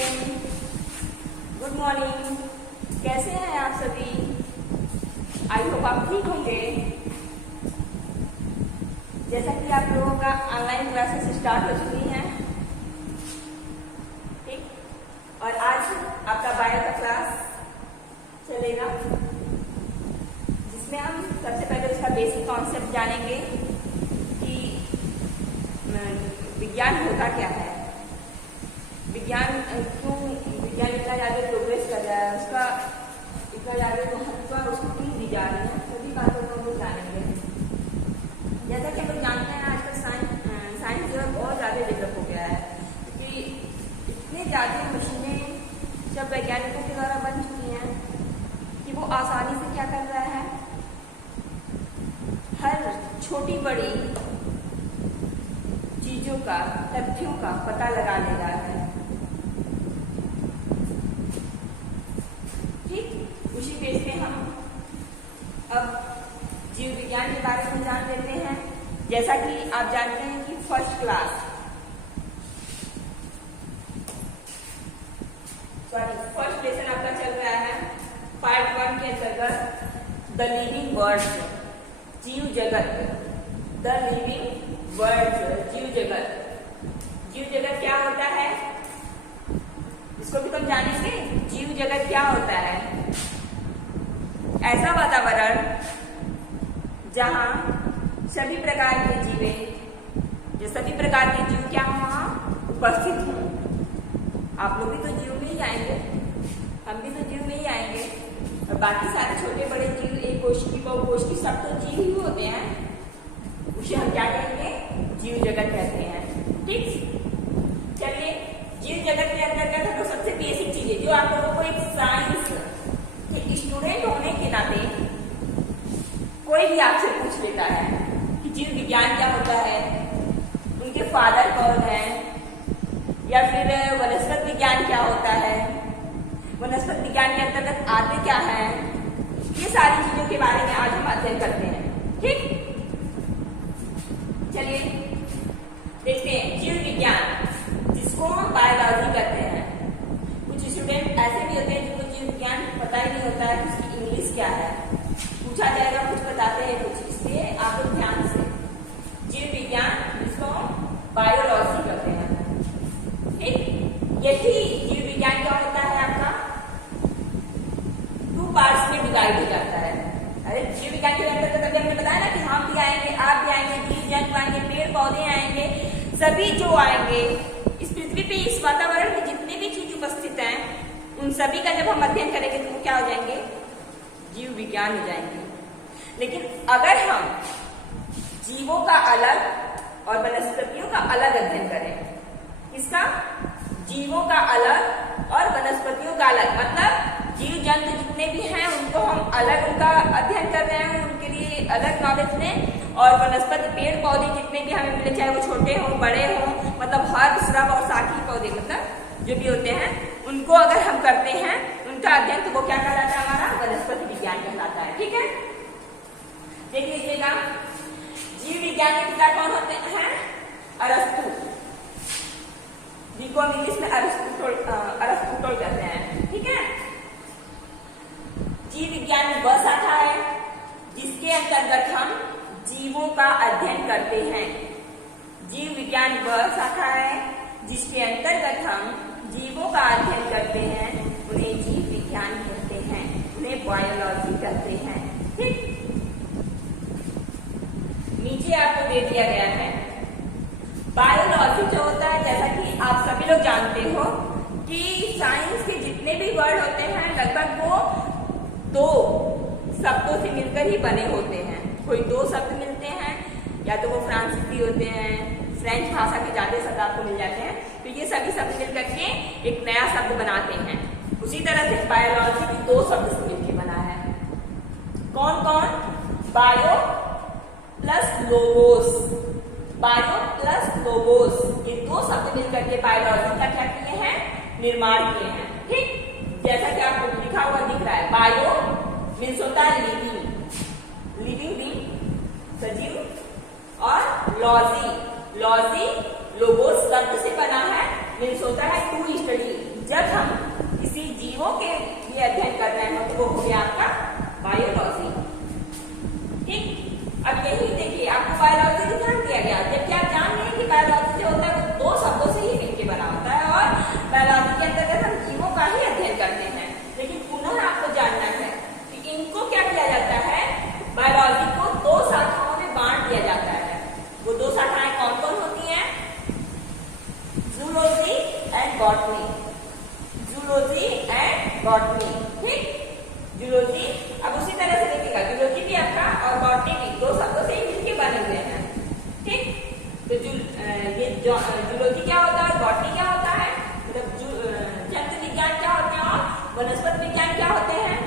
Student, good morning. कैसे हैं आप सभी? आई होप आप ठीक होंगे। जैसा कि आप लोगों का ऑनलाइन क्लासेस स्टार्ट हो चुकी हैं, ठीक, और आज आपका बायो का क्लास चलेगा, जिसमें हम सबसे पहले उसका बेसिक कॉन्सेप्ट जानेंगे कि विज्ञान होता क्या है, विज्ञान क्यों, विज्ञान इतना ज़्यादा प्रोग्रेस कर रहा है, उसका इतना ज़्यादा महत्व उसको क्यों दी जा रही है, सभी बातों को हम लोग जानेंगे। जैसा कि हम लोग जानते हैं, आजकल साइंस जो है बहुत ज़्यादा डेवलप हो गया है, क्योंकि इतने ज़्यादा मशीनें सब वैज्ञानिकों के द्वारा बन चुकी हैं कि वो आसानी से क्या कर रहा है, हर छोटी बड़ी चीजों का, तथ्यों का पता लगा ले रहा है। ठीक, उसी बेस पे हम अब जीव विज्ञान के बारे में जान लेते हैं। जैसा कि आप जानते हैं कि फर्स्ट लेसन आपका चल रहा है पार्ट 1 के अंतर्गत द लिविंग वर्ड्स, जीव जगत, द लिविंग वर्ड्स, जीव जगत। जीव जगत क्या होता है, इसको भी तुम जानेंगे। जीव जगत क्या होता है? ऐसा वातावरण जहां सभी प्रकार के जीवें, जो सभी प्रकार के जीव क्या वहां उपस्थित हों। आप लोग भी तो जीव में ही आएंगे, हम भी तो जीव में ही आएंगे, और बाकी सारे छोटे बड़े जीव, एक कोशिकी बहुकोशिकी, सब तो जीव ही होते हैं। उसे हम क्या कहेंगे? जीव जगत कहते हैं। ठीक, चलिए, जीव जगत के अंतर्गत हम लोग सबसे बेसिक चीजें जो आप लोगों को एक साइंस के स्टूडेंट होने के नाते कोई भी आपसे पूछ लेता है कि जीव विज्ञान क्या होता है, उनके फादर कौन है, या फिर वनस्पति विज्ञान क्या होता है, वनस्पति विज्ञान के अंतर्गत आते क्या है, ये सारी चीजों के बारे में आज हम अध्ययन करते हैं। ठीक, चलिए देखते हैं जीव विज्ञान, जिसको हम बायोलॉजी कहते हैं। कुछ स्टूडेंट ऐसे भी होते हैं जिनको जीव विज्ञान पता ही नहीं होता है कि उसकी इंग्लिश क्या है, पूछा जाएगा कुछ बताते हैं कुछ, इसलिए आप लोग ध्यान से, जीव विज्ञान जिसको हम बायोलॉजी कहते हैं। ठीक, यही जीव विज्ञान क्या होता है आपका 2 पार्ट्स में डिवाइड हो जाता है। अरे जीव विज्ञान के अंतर्गत अभी हमने बताया ना कि हम भी आएंगे, आप भी आएंगे, जीव जंतु आएंगे, पेड़ पौधे आएंगे, सभी जो आएंगे इस पृथ्वी पे, इस वातावरण में जितने भी चीज उपस्थित हैं, उन सभी का जब हम अध्ययन करेंगे तो वो क्या हो जाएंगे? जीव विज्ञान हो जाएंगे। लेकिन अगर हम जीवों का अलग और वनस्पतियों का अलग अध्ययन करें, किसका? जीवों का अलग और वनस्पतियों का अलग, मतलब जीव जंतु जितने भी हैं उनको हम अलग उनका अध्ययन कर रहे हैं, उनके लिए अलग नॉलेज लें, और वनस्पति पेड़ पौधे जितने भी हमें मिले, चाहे वो छोटे हों बड़े हों, मतलब हर श्रब और शाखी पौधे, मतलब जो भी होते हैं, उनको अगर हम करते हैं उनका अध्ययन, तो वो क्या कहलाता है? हमारा वनस्पति विज्ञान कहलाता है। ठीक है, देख लीजिएगा, जीव विज्ञान के पिता कौन होते हैं? अरस्तु, जिनको हम इंग्लिश में अरस्तुटल कहते हैं। ठीक है, जीव विज्ञान में वह शाखा है जिसके अंतर्गत हम जीवों का अध्ययन करते हैं। जीव विज्ञान वह शाखा है जिसके अंतर्गत हम जीवों का अध्ययन करते हैं, उन्हें जीव विज्ञान कहते हैं, उन्हें बायोलॉजी कहते हैं। ठीक, नीचे आपको दे दिया गया है बायोलॉजी जो होता है, जैसा कि आप सभी लोग जानते हो कि साइंस के जितने भी वर्ड होते हैं लगभग वो 2 शब्दों से मिलकर ही बने होते हैं। कोई 2 शब्द मिलते हैं, या तो वो फ्रांसीसी होते हैं, फ्रेंच भाषा के ज्यादा शब्द आपको मिल जाते हैं, तो ये सभी शब्द मिलकर के एक नया शब्द बनाते हैं। उसी तरह से बायोलॉजी भी 2 शब्द से मिलकर बना है। कौन कौन? Bio plus logos, bio plus logos, ये 2 शब्द मिलकर के बायोलॉजी का क्या किए हैं? निर्माण किए हैं। ठीक, जैसा कि आपको लिखा हुआ दिख रहा है, बायो मीन्स होता है लिविंग, लिविंग बीइंग, सजीव, और लॉजी, लॉजी लोगोस शब्द से बना है, मीन्स होता है टू स्टडी, जब हम किसी जीवों के लिए अध्ययन कर रहे हो तो वो हो गया आपका बायोलॉजी। ठीक, अब यही देखिए आपको बायोलॉजी का ध्यान दिया गया, जबकि आप जान रहे हैं कि बायोलॉजी जो होता है वो दो शब्दों से ही मिलकर बना होता है और बायोलॉजी के अंतर्गत हम जीवों का ही अध्ययन करते हैं। लेकिन पुनः आपको जानना है कि इनको क्या किया जाता है, बायोलॉजी को दो शाखाओं में बांट दिया जाता है। वो दो शाखाएं कौन कौन होती हैं? Zoology and botany. Zoology and botany. ठीक, जूलॉजी अब उसी तरह से देखिएगा, जूलॉजी भी आपका और बॉटनी भी दो शब्दों से ही मिलके बने हुए हैं। ठीक, तो ये जूलॉजी क्या होता है, बॉटनी क्या होता है, मतलब जंतु विज्ञान क्या होते हैं और वनस्पति विज्ञान क्या होते हैं।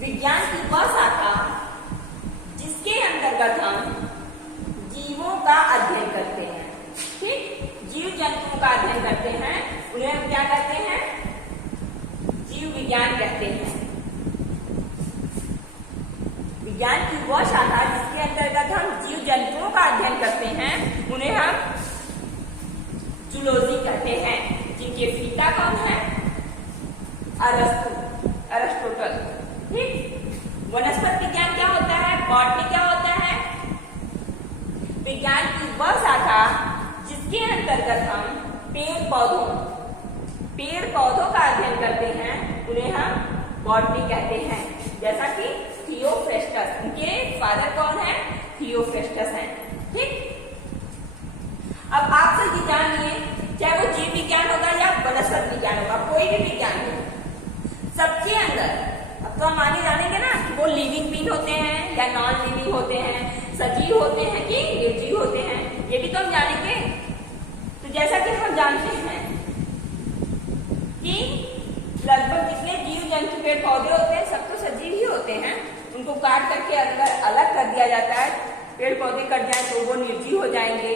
विज्ञान की वह शाखा जिसके अंतर्गत हम जीवों का अध्ययन करते हैं। ठीक, जीव जंतुओं का अध्ययन करते हैं, उन्हें हम क्या कहते हैं, जीव विज्ञान कहते हैं। विज्ञान की वह शाखा जिसके अंतर्गत हम जीव जंतुओं का अध्ययन करते हैं उन्हें हम जूलॉजी कहते हैं, जिनके पिता कौन है, अरिस्टोटल। ठीक, वनस्पति विज्ञान क्या होता है, बॉटनी क्या होता है, विज्ञान की वह शाखा जिसके अंतर्गत हम पेड़ पौधों का अध्ययन करते हैं उन्हें हम बॉटनी कहते हैं। जैसा कि थियोफ्रेस्टस, उनके फादर कौन है, थियोफ्रेस्टस हैं। ठीक, अब आप सब ये जानिए, चाहे वो जीव विज्ञान होगा या वनस्पति विज्ञान होगा, कोई भी विज्ञान हो, सबके अंदर अब तो हम आगे जानेंगे ना कि वो लिविंग बीन होते हैं या नॉन लिविंग होते हैं, सजीव होते हैं कि निर्जीव होते हैं, ये भी तो हम जानेंगे। तो जैसा कि हम जानते हैं कि लगभग जितने जीव जंतु पेड़ पौधे होते हैं सब तो सजीव ही होते हैं, उनको काट करके अगर अलग कर दिया जाता है, पेड़ पौधे कट जाए तो वो निर्जीव हो जाएंगे।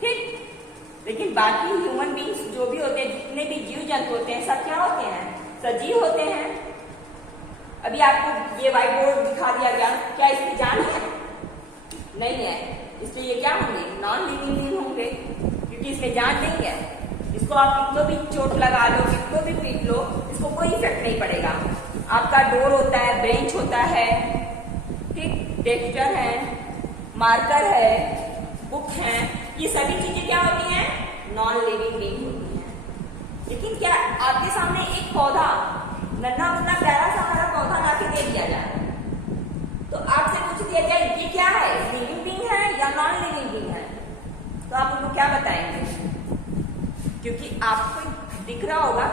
ठीक, लेकिन बाकी ह्यूमन बींग्स जो भी होते हैं, जितने भी जीव जंतु होते हैं, सब क्या होते हैं, सजीव होते हैं। अभी आपको ये व्हाइट बोर्ड दिखा दिया गया, क्या इसमें जान है? नहीं है, इसलिए ये क्या होंगे, नॉन लिविंग बींग होंगे, क्योंकि इसमें जान नहीं है। इसको आप कितना भी चोट लगा लो, कितना भी पीट लो, इसको कोई इफेक्ट नहीं पड़ेगा। आपका डोर होता है, बेंच होता है, ठीक, टेक्सचर है, मार्कर है, बुक है, ये सभी चीजें क्या होती हैं, नॉन लिविंग बीइंग होती हैं। लेकिन क्या आपके सामने एक पौधा, नन्हा मुन्ना प्यारा सा हरा पौधा ला के दे दिया जाए तो आपसे पूछ दिया जाए ये क्या है, लिविंग बीइंग है या नॉन लिविंग बीइंग है, तो आप उनको क्या बताएंगे? क्योंकि आपको दिख रहा होगा,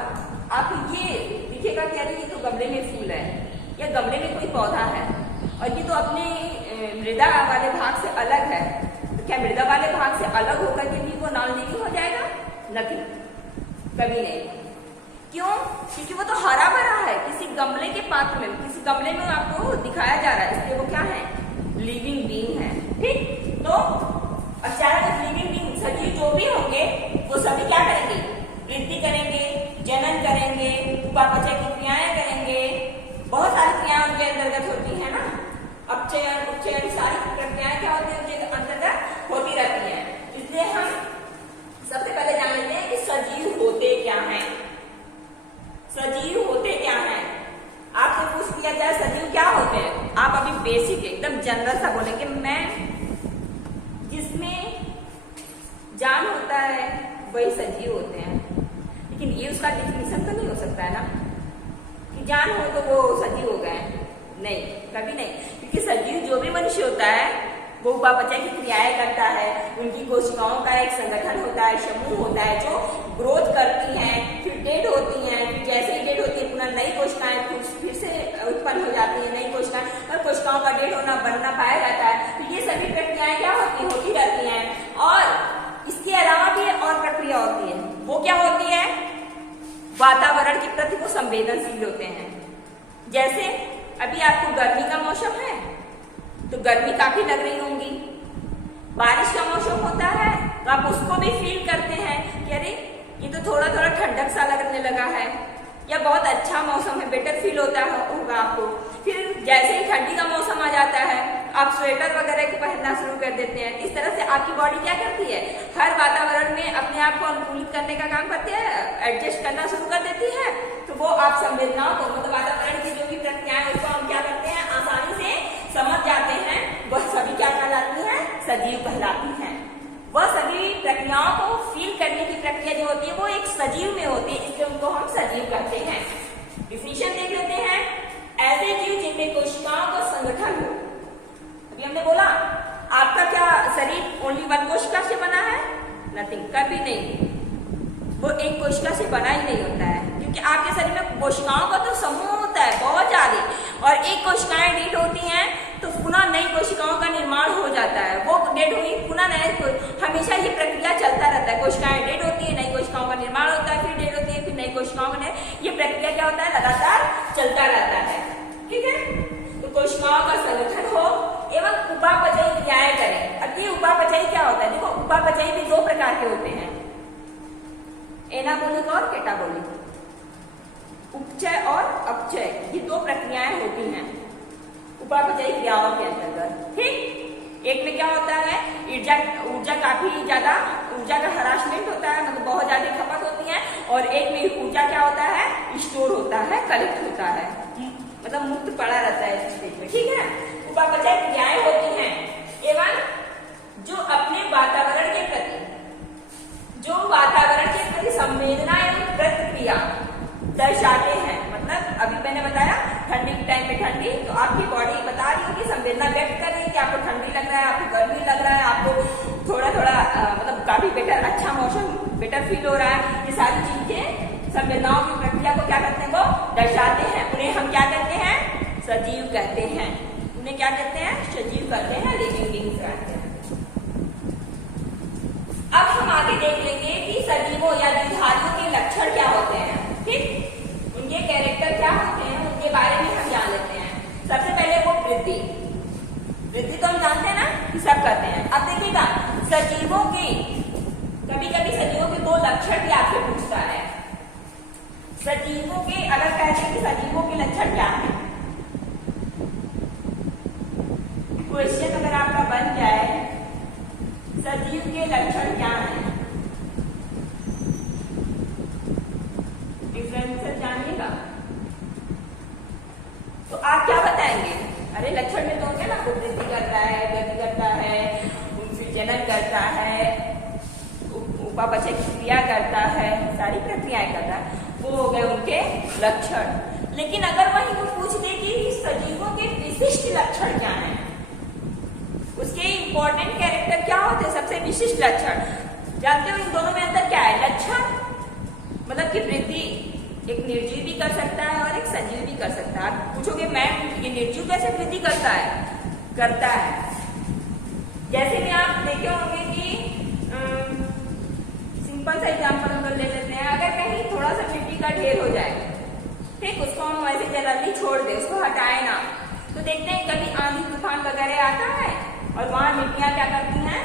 आप ये दिखेगा कि अरे ये तो गमले में फूल है या गमले में कोई पौधा है और ये तो अपने मृदा वाले भाग से अलग है, तो क्या मृदा वाले भाग से अलग होकर के भी वो नॉन लिविंग हो जाएगा? नहीं, कभी नहीं। क्यों? क्योंकि वो तो हरा भरा है, किसी गमले के पात्र में, किसी गमले में आपको दिखाया जा रहा है, इसलिए वो क्या है, लिविंग बीइंग है। ठीक, तो अब चाहे वो लिविंग बीइंग सजीव जो भी होंगे वो सभी क्या करेंगे, वृद्धि करेंगे, जनन करेंगे, उपापचय की क्रियाएं करेंगे, बहुत सारी क्रियाएं उनके अंतर्गत होती है ना, अपचयन उपचयन सारी प्रक्रियाएं क्या होती है उनके अंतर्गत होती रहती है। इसलिए हम सबसे पहले जान लेते हैं कि सजीव होते क्या हैं। सजीव होते क्या हैं? आपसे पूछ दिया जाए सजीव क्या होते हैं, आप अभी बेसिक एकदम जनरल सा बोलेंगे, मैं जिसमें जान होता है वही सजीव होते हैं। लेकिन ये उसका डिफिनेशन तो नहीं हो सकता है ना कि जान हो तो वो सजीव हो गए, नहीं, कभी नहीं। क्योंकि सजीव जो भी मनुष्य होता है वो उपापचय की क्रियाएं करता है, उनकी कोशिकाओं का एक संगठन होता है, समूह होता है जो ग्रोथ करती हैं, फिर डेड होती हैं, फिर जैसे ही डेड होती है पुनः नई कोशिकाएं फिर से उत्पन्न हो जाती है, नई कोशिकाएं, और कोशिकाओं का डेड होना बनना पाया जाता है। तो ये सभी प्रक्रियाएं क्या होती रहती हैं। और इसके अलावा भी और प्रक्रिया होती है, वो क्या होती है, वातावरण के प्रति वो संवेदनशील होते हैं। जैसे अभी आपको गर्मी का मौसम है तो गर्मी काफी लग रही होंगी, बारिश का मौसम होता है तो आप उसको भी फील करते हैं कि अरे ये तो थोड़ा थोड़ा ठंडक सा लगने लगा है, या बहुत अच्छा मौसम है, बेटर फील होता होगा आपको। फिर जैसे ही ठंडी का मौसम आ जाता है आप स्वेटर वगैरह की पहनना शुरू कर देते हैं। इस तरह से आपकी बॉडी क्या करती है, हर वातावरण में अपने आप को अनुकूलित करने का काम करती है, एडजस्ट करना शुरू कर देती है। तो वो आप संवेदनाओं को, मतलब वातावरण की जो भी प्रक्रियाएं उसको हम क्या करते हैं, आसानी से समझ जाते हैं। वह सभी क्या कहलाती हैं, सजीव कहलाती हैं। वह सभी प्रक्रियाओं को फील करने की प्रक्रिया जो होती है वो एक सजीव में होती है, इसलिए उनको हम सजीव कहते हैं। डिफिनीशन देख लेते हैं। ऐसे जीव जिनमें कोशिकाओं का संगठन हो। अभी हमने बोला आपका क्या शरीर ओनली वन कोशिका से बना है, नथिंग, कभी नहीं, वो एक कोशिका से बना ही नहीं होता है, क्योंकि आपके शरीर में कोशिकाओं का तो समूह होता है बहुत ज्यादा, और एक कोशिकाएं डेड होती हैं तो पुनः नई कोशिकाओं का निर्माण हो जाता है। वो डेड हुई पुनः नए, हमेशा ये प्रक्रिया चलता रहता है। कोशिकाएं डेड होती है, नई कोशिकाओं का निर्माण होता है, फिर डेड होती है, फिर नई कोशिकाओं का, ये प्रक्रिया क्या होता है, लगातार चलता रहता है। ठीक है, तो कोशिकाओं का संगठन हो एवं उपापचयी क्रियाएं करें। अब ये उपापचयी क्या होता है, देखो उपापचयी भी दो प्रकार के होते हैं, एनाबोलिक और कैटाबोलिक, उपचय और अपचय, ये दो प्रक्रियाएं होती हैं उपापचयी क्रियाओं के अंतर्गत। ठीक, एक में क्या होता है, ऊर्जा काफी ज्यादा, ऊर्जा का हरासमेंट होता है, मतलब बहुत ज्यादा खपत होती है, और एक में ऊर्जा क्या होता है, स्टोर होता है, कलेक्ट होता है, मतलब मुक्त पड़ा रहता है इस स्टेज में। ठीक है, उपापचय क्रियाएं होती हैं एवं जो अपने वातावरण के प्रति, जो वातावरण के प्रति संवेदना एवं प्रतिक्रिया दर्शाते हैं। मतलब अभी मैंने बताया ठंडी के टाइम में ठंडी, तो आपकी बॉडी बता रही होगी, संवेदना व्यक्त कर रही है कि आपको ठंडी लग रहा है, आपको गर्मी लग रहा है, आपको थोड़ा थोड़ा मतलब काफी बेटर, अच्छा मौसम बेटर फील हो रहा है। ये सारी चीजें संवेदनाओं की प्रक्रिया को क्या करते हैं, वो दर्शाते हैं। उन्हें हम क्या कहते हैं, सजीव कहते हैं। उन्हें क्या कहते हैं, सजीव कहते हैं, लिविंग बीइंग्स कहते हैं। अब हम आगे देख लेंगे कि सजीवों या जीवधारियों के लक्षण क्या होते हैं। ठीक, उनके कैरेक्टर क्या होते हैं, उनके बारे में हम जान लेते हैं। सबसे पहले वो वृद्धि। वृद्धि तो हम जानते हैं ना कि सब करते हैं। अब देखिएगा सजीवों के, कभी कभी सजीवों के दो लक्षण भी आपसे पूछता है। सजीवों के, अगर कहते हैं कि सजीवों के लक्षण क्या है, क्वेश्चन अगर आपका बन जाए सजीव के लक्षण क्या है, डिफरेंस जानिएगा, तो आप क्या बताएंगे, अरे लक्षण में तो होंगे ना, वो वृद्धि करता है, वृद्धि करता है, फिर जनन करता है, उपापचय क्रिया करता है, सारी प्रक्रियाएं करता है, वो हो गए उनके लक्षण। लेकिन अगर वही वो पूछ दे कि सजीवों के विशिष्ट लक्षण क्या हैं, उसके इंपॉर्टेंट कैरेक्टर क्या होते हैं, सबसे विशिष्ट लक्षण जानते हो, इन दोनों में अंतर क्या है। लक्षण मतलब कि वृद्धि एक निर्जीव भी कर सकता है और एक सजीव भी कर सकता है। आप पूछोगे मैम ये निर्जीव कैसे वृद्धि करता है, जैसे कि आप देखे होंगे कि सिंपल सा एग्जाम्पल हम ले लेते हैं। अगर कहीं थोड़ा सा मिट्टी का ढेर हो जाए, ठीक, उसको हम वैसे जनरली छोड़ दे, उसको हटाए ना, तो देखते हैं कभी आंधी तूफान वगैरह आता है और वहां मिट्टियां क्या करती हैं,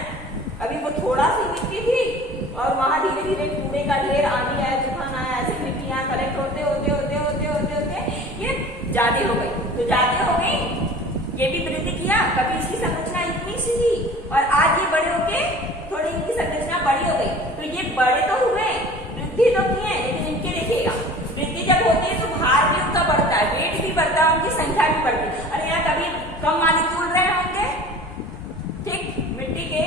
अभी वो थोड़ा सी मिट्टी थी और वहां धीरे धीरे कूड़े का ढेर, आंधी आया, तूफान आया, ऐसे मिट्टियां कलेक्ट होते होते होते होते होते होते ये ज्यादा हो गई। तो ज्यादा हो गई, ये भी वृद्धि किया, कभी इसकी संरचना इतनी सी थी और आज ये बड़े होके थोड़ी इनकी संरचना बड़ी हो गई, तो ये बड़े तो हुए, वृद्धि तो की है, लेकिन इनके देखिएगा वृद्धि जब होती है तो भार भी उनका बढ़ता है, वेट भी बढ़ता है, उनकी संख्या भी बढ़ती है। और यहाँ कभी कम मालिक्यूल रहे होंगे, ठीक, मिट्टी के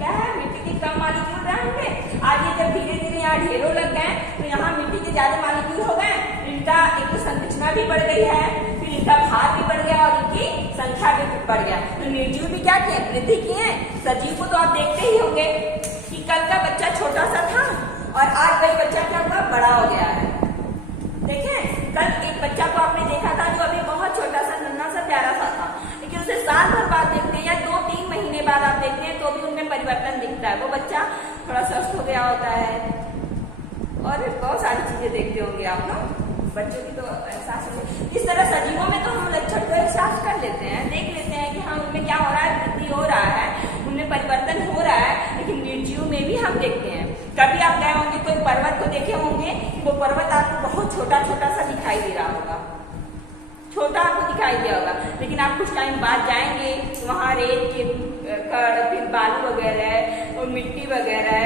क्या है, मिट्टी के कम मालिक्यूल रहे होंगे, आज ये जब धीरे धीरे यहाँ ढेरों लग गए तो यहाँ मिट्टी के ज्यादा मालिक्यूल हो गए, इनका एक तो संरचना भी बढ़ गई है, फिर इनका भार भी बढ़ गया और इनकी संख्या भी बढ़ गया। तो निर्जीव भी क्या किए, वृद्धि किए। सजीव को तो आप देखते ही होंगे कि कल का बच्चा छोटा सा था और आज वही बच्चा क्या हुआ, बड़ा हो गया है। देखें, कल एक बच्चा को आपने देखा था जो अभी बहुत छोटा सा, नन्हा सा, प्यारा सा था, लेकिन उसे साल भर बाद देखते हैं या 2-3 महीने बाद आप देखते हैं तो भी उनमें परिवर्तन दिखता है। वो बच्चा थोड़ा स्वस्थ हो गया होता है और बहुत सारी चीजें देखते होंगे आप लोग, बच्चों की तो एहसास होती है। इस तरह सजीवों में तो हम लक्षण को एहसास कर लेते हैं, देख लेते हैं कि हाँ उनमें क्या हो रहा है, वृद्धि हो रहा है, उनमें परिवर्तन हो रहा है। लेकिन निर्जीव में भी हम देखते हैं। कभी आप गए होंगे कोई पर्वत को देखे होंगे, वो पर्वत आपको बहुत छोटा छोटा सा दिखाई दे रहा होगा, छोटा आपको दिखाई दिया होगा, लेकिन आप कुछ टाइम बाद जाएंगे वहाँ रेत के कण, फिर बालू वगैरह और मिट्टी वगैरह,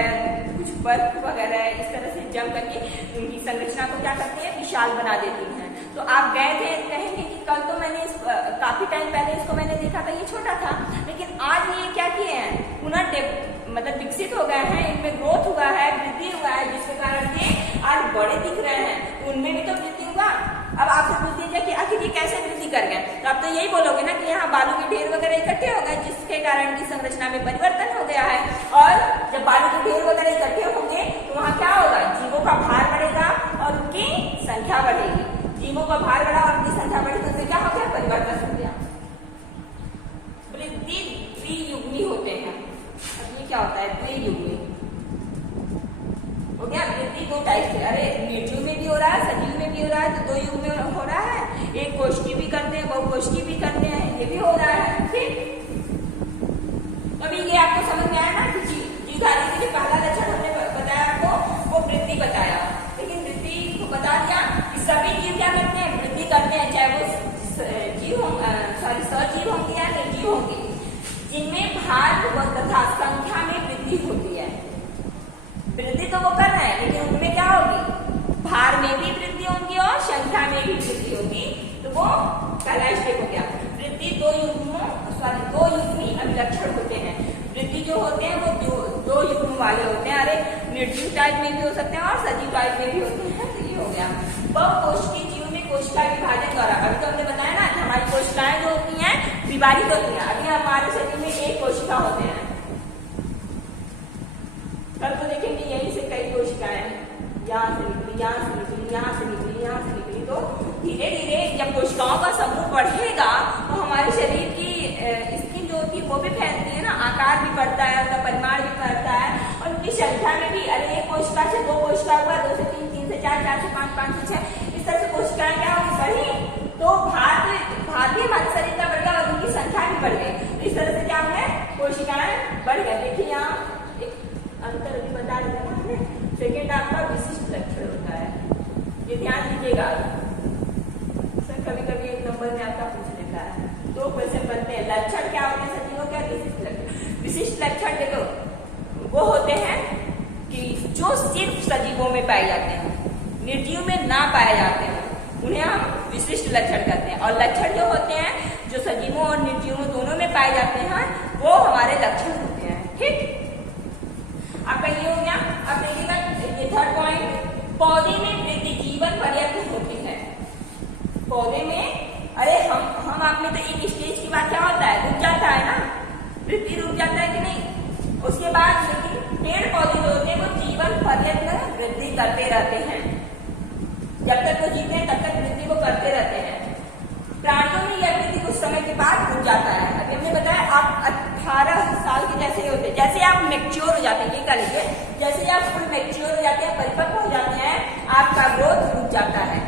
कुछ बर्फ वगैरह इस तरह से जम करके उनकी संरचना को क्या करते हैं, विशाल बना देती हैं। तो आप गए थे, कहेंगे कि कल तो मैंने काफी टाइम पहले इसको मैंने देखा था, ये छोटा था, लेकिन आज ये क्या किए हैं, पुनः मतलब विकसित हो गए हैं, इनमें ग्रोथ हुआ है, वृद्धि हुआ है, जिसके कारण ये आज बड़े दिख रहे हैं। उनमें भी तो वृद्धि हुआ। अब आपसे पूछ लीजिए कि आखिर ये कैसे वृद्धि कर गए, तो आप तो यही बोलोगे ना कि यहाँ बालू के ढेर वगैरह इकट्ठे हो गए, जिसके कारण की संरचना में परिवर्तन हो गया है। और जब बालू के ढेर वगैरह इकट्ठे होंगे तो वहाँ क्या होगा, जीवों का भार बढ़ेगा और उनकी संख्या बढ़ेगी। जीवों का भार बढ़ा और उनकी संख्या बढ़ी तो क्या हो गया, परिवर्तन हो गया। वृद्धि द्वियुग्मी होते हैं। अब ये क्या होता है, द्वियुग्मी हो गया। वृद्धि दो टाइप से, अरे निर्जीव में भी हो रहा है, सजीव में भी हो रहा है, तो दो युग में हो रहा है। एक कोष्ठी भी करते हैं, बहुकोष्ठी भी करते हैं, ये भी हो रहा है। ठीक, अभी ये आपको समझ में आया ना कि जीवधारी के लिए पहला लक्षण हमने बताया आपको, वो वृद्धि बताया, लेकिन वृद्धि को बता दिया कि सभी जीव क्या करते हैं, वृद्धि करते हैं, चाहे वो सजीव होंगे या निर्जीव होंगे, जिनमें भार तथा संख्या में वृद्धि होती है। वृद्धि तो वो कर रहे हैं, लेकिन उनमें क्या होगी, भार में भी वृद्धि होगी और संख्या में भी वृद्धि होगी। तो वो पहला स्टेप हो गया। वृद्धि दो युग्मी अभिलक्षण होते हैं। वृद्धि जो होते हैं वो दो युग्म वाले होते हैं, अरे निर्जीव टाइप में भी हो सकते हैं और सजीव टाइप में भी होते हैं। तो ये हो गया। बहुकोष्ठीय जीव में कोशिका विभाजन द्वारा, अभी तो हमने बताया ना कि हमारी कोशिकाएं जो होती हैं विभाजित होती हैं। अभी हमारे शरीर में एक कोशिका होते हैं, कल तो देखेंगे यहीं से कई कोशिकाएं यहाँ से निकली, यहाँ से निकली, यहाँ से निकली, यहाँ से निकली। तो धीरे धीरे जब कोशिकाओं का समूह बढ़ेगा तो हमारे शरीर की स्किन जो होती है वो भी फैलती है ना, आकार भी बढ़ता है, उनका परिमाण भी बढ़ता है और उनकी संख्या में भी, अरे एक कोशिका से दो कोशिका हुआ, 2 से 3, 3 से 4, 4 से 5, 5 से 6, इस तरह से कोशिकाएं क्या होगी, बढ़ी। तो भार भी हमारे शरीर का बढ़ गया और उनकी संख्या भी बढ़ गई। तो इस तरह से क्या है, कोशिकाएं बढ़ गई। देखिए यहाँ अंतर अभी बता रहे हैं हमने। सेकेंड आपका विशिष्ट लक्षण होता है, ये ध्यान दीजिएगा। सर कभी कभी एक नंबर में आपका पूछ लेता है, 2 क्वेश्चन बनते हैं। लक्षण क्या होते हैं सजीवों के, विशिष्ट लक्षण। विशिष्ट लक्षण देखो वो होते हैं कि जो सिर्फ सजीवों में पाए जाते हैं, निर्जीव में ना पाए जाते हैं, उन्हें हम विशिष्ट लक्षण कहते हैं। और लक्षण जो होते हैं जो सजीवों और निर्जीवों दोनों में पाए जाते हैं वो हमारे लक्षण होते हैं। ठीक, आपका ये हो गया। अब देखिएगा ये थर्ड पॉइंट, पौधे में वृद्धि जीवन पर्यंत होती है। पौधे में, अरे हम आप में तो एक स्टेज के बाद क्या होता है, रुक जाता है ना, वृद्धि रुक जाता है कि नहीं। उसके बाद लेकिन पेड़ पौधे जो होते हैं वो जीवन पर्यंत वृद्धि करते रहते हैं। जब तक वो जीते हैं तब तक वृद्धि को करते रहते हैं। प्राणियों में यह वृद्धि कुछ समय के बाद रुक जाता है। अभी हमने बताया आप 18 साल के जैसे होते हैं, जैसे आप मैच्योर हो जाते हैं, ये कह लीजिए, जैसे आप फुल मैच्योर हो जाते हैं, परिपक्व हो जाते हैं, आपका ग्रोथ रुक जाता है।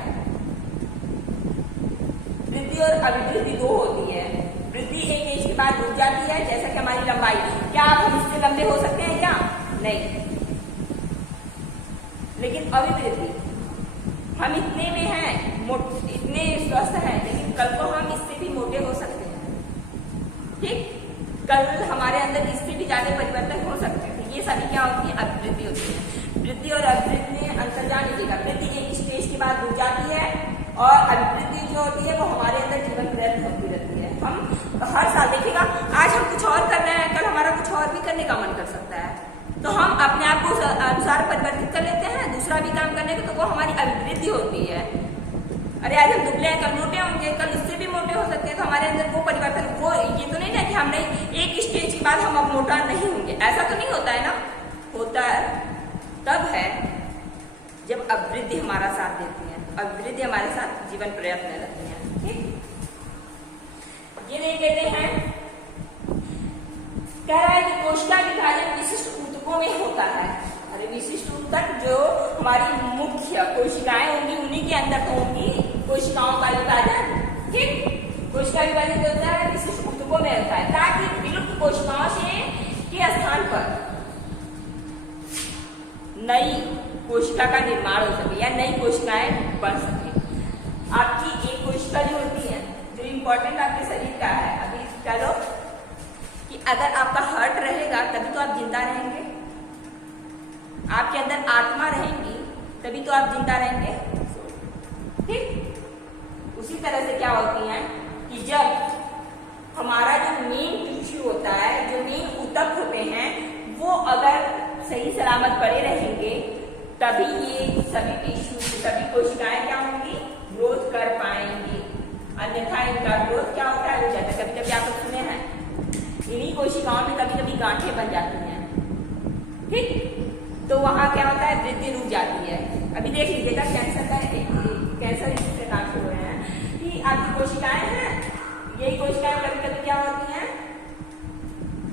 वृद्धि और अभिवृद्धि दो होती है। वृद्धि एक एज के बाद रुक जाती है, जैसा कि हमारी लंबाई। क्या आप हम इससे लंबे हो सकते हैं क्या, नहीं। लेकिन अभिवृद्धि, हम इतने में हैं, इतने स्वस्थ हैं, लेकिन कल को हम इससे भी मोटे हो सकते हैं। ठीक, कल हमारे अंदर इससे भी ज्यादा परिवर्तन हो सकते हैं। ये सभी क्या होती है, अभिवृद्धि होती है। वृद्धि और अभिवृद्धि में अंतर जान लीजिएगा। वृद्धि एक स्टेज के बाद रुक जाती है और अभिवृद्धि जो होती है वो हमारे अंदर जीवन पर्यंत होती रहती है। हम हर साल देखिएगा, आज हम कुछ और कर रहे हैं, कल हमारा कुछ और भी करने का मन कर सकता है, तो हम अपने आप को अनुसार परिवर्तित कर लेते हैं, दूसरा भी काम करने का, तो वो हमारी अभिवृद्धि होती है। अरे आज हम दुबले हैं, कल मोटे होंगे, कल उससे भी मोटे हो सकते हैं, तो हमारे अंदर वो परिवर्तन, वो ये तो नहीं ना कि हम नहीं एक स्टेज के बाद हम अब मोटा नहीं होंगे, ऐसा तो नहीं होता है ना। होता है तब है जब अभिवृद्धि हमारा साथ देती है, अभिवृद्धि हमारे साथ जीवन प्रयत्न रहती है। ठीक, ये नहीं कहते हैं, कह रहा है कि कोशिका विभाजन विशिष्ट ऊतकों में होता है। अरे विशिष्ट ऊतक जो हमारी मुख्य कोशिकाएं होंगी उन्हीं के अंदर तो होंगी कोशिकाओं का विभाजन। ठीक, कोशिका विभाजन जो होता है विशिष्ट ऊतकों में होता है, ताकि विलुप्त कोशिकाओं से के स्थान पर नई कोशिका का निर्माण हो सके या नई कोशिकाएं बन सके। आपकी एक कोशिका जो होती है, जो इन इम्पोर्टेंट आपके शरीर का है। अभी कह लो कि अगर आपका हार्ट रहेगा तभी तो आप जिंदा रहेंगे, आपके अंदर आत्मा रहेंगी तभी तो आप जिंदा रहेंगे। ठीक उसी तरह से क्या होती है कि जब हमारा जो मेन टिश्यू होता है, जो मेन ऊतक होते हैं, वो अगर सही सलामत पड़े रहेंगे तभी ये सभी टिश्यू सभी कोशिकाएं क्या होंगी, ग्रोथ कर पाएंगी। अन्यथा इनका ग्रोथ क्या होता है, हो जाता है। कभी कभी आप लोग सुने हैं इन्हीं कोशिकाओं में कभी कभी गांठें बन जाती हैं। ठीक तो वहां क्या होता है, वृद्धि रुक जाती है। अभी देख लीजिएगा कैंसर का कैंसर इसी प्रकार से हो रहे हैं कि आपकी कोशिकाएं हैं, यही कोशिकाएं कभी कभी क्या होती हैं,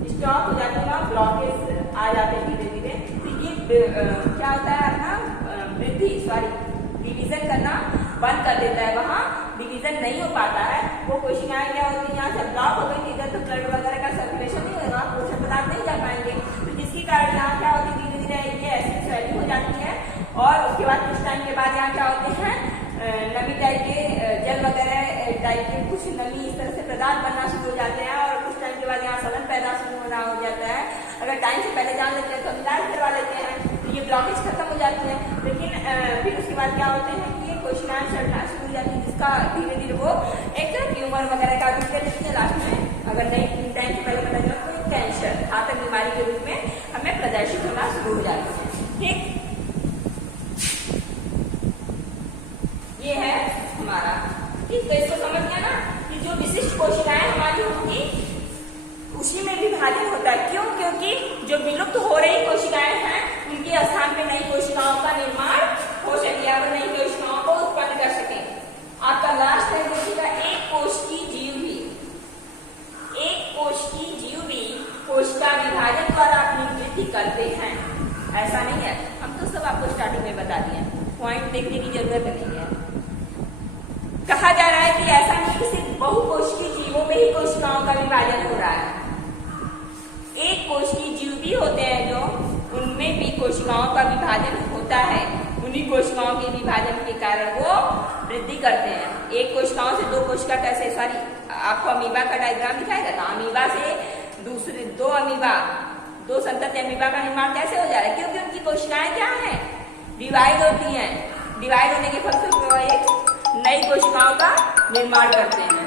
स्टॉप हो जाती है, ब्लॉकेज आ जाते हैं धीरे धीरे। तो ये क्या होता है अपना वृद्धि डिवीजन करना बंद कर देता है, वहां डिवीजन नहीं हो पाता है। वो कोशिकाएं क्या होती है, यहाँ से ब्लॉक हो गई, इधर तो ब्लड वगैरह का सर्कुलेशन नहीं होगा, पोषक पदार्थ नहीं जा पाएंगे। तो जिसके कारण यहाँ क्या होती है, धीरे धीरे ये एसिड स्वेलिंग हो जाती है और उसके बाद कुछ टाइम के बाद यहाँ क्या होते हैं, नमी टाइप के जल वगैरह टाइप के कुछ नमी इस तरह से पदार्थ बनना शुरू हो जाते हैं और कुछ टाइम के बाद यहाँ सड़न पैदा शुरू होना हो जाता है। अगर टाइम से पहले जान लेते हैं तो इलाज करवा लेते हैं तो ये ब्लॉकेज खत्म हो जाती है। लेकिन फिर उसके बाद क्या होते हैं कि ये कोशिकाएं सड़ना शुरू हो जाती है, जिसका धीरे धीरे वो एक ट्यूमर वगैरह का रूप ले लेते हैं। लास्ट में अगर नहीं टाइम से पहले पता चला तो कैंसर घातक बीमारी के रूप में हमें प्रदर्शित होना शुरू हो जाती है। ठीक ये है हमारा। ठीक तो इसको समझ गया ना कि जो विशिष्ट कोशिकाएं हमारी होंगी उसी में विभाजन होता है। क्यों? क्योंकि जो विलुप्त हो रही कोशिकाएं हैं उनके स्थान पे नई कोशिकाओं का निर्माण हो सके और नई कोशिकाओं को उत्पन्न कर सके। आपका लास्ट है देखिएगा, एक कोश की जीव भी कोशिका विभाजन द्वारा अपनी वृद्धि करते हैं। ऐसा नहीं है, हम तो सब आपको स्टार्टिंग में बता दिए, पॉइंट देखने की जरूरत नहीं है। कहा जा रहा है कि ऐसा नहीं कि सिर्फ बहुकोशिकीय जीवों में ही कोशिकाओं का विभाजन हो रहा है, एक कोशिकीय जीव भी होते हैं जो उनमें भी कोशिकाओं का विभाजन होता है। उन्हीं कोशिकाओं के विभाजन के कारण वो वृद्धि करते हैं। एक कोशिकाओं से दो कोशिका कैसे, आपको अमीबा का डायग्राम दिखाएगा तो अमीबा से दूसरे दो संतति अमीबा का निर्माण कैसे हो जा रहा है, क्योंकि उनकी कोशिकाएं क्या है, डिवाइड होती हैं। डिवाइड होने के फलस्वरूप एक नई कोशिकाओं का निर्माण करते हैं।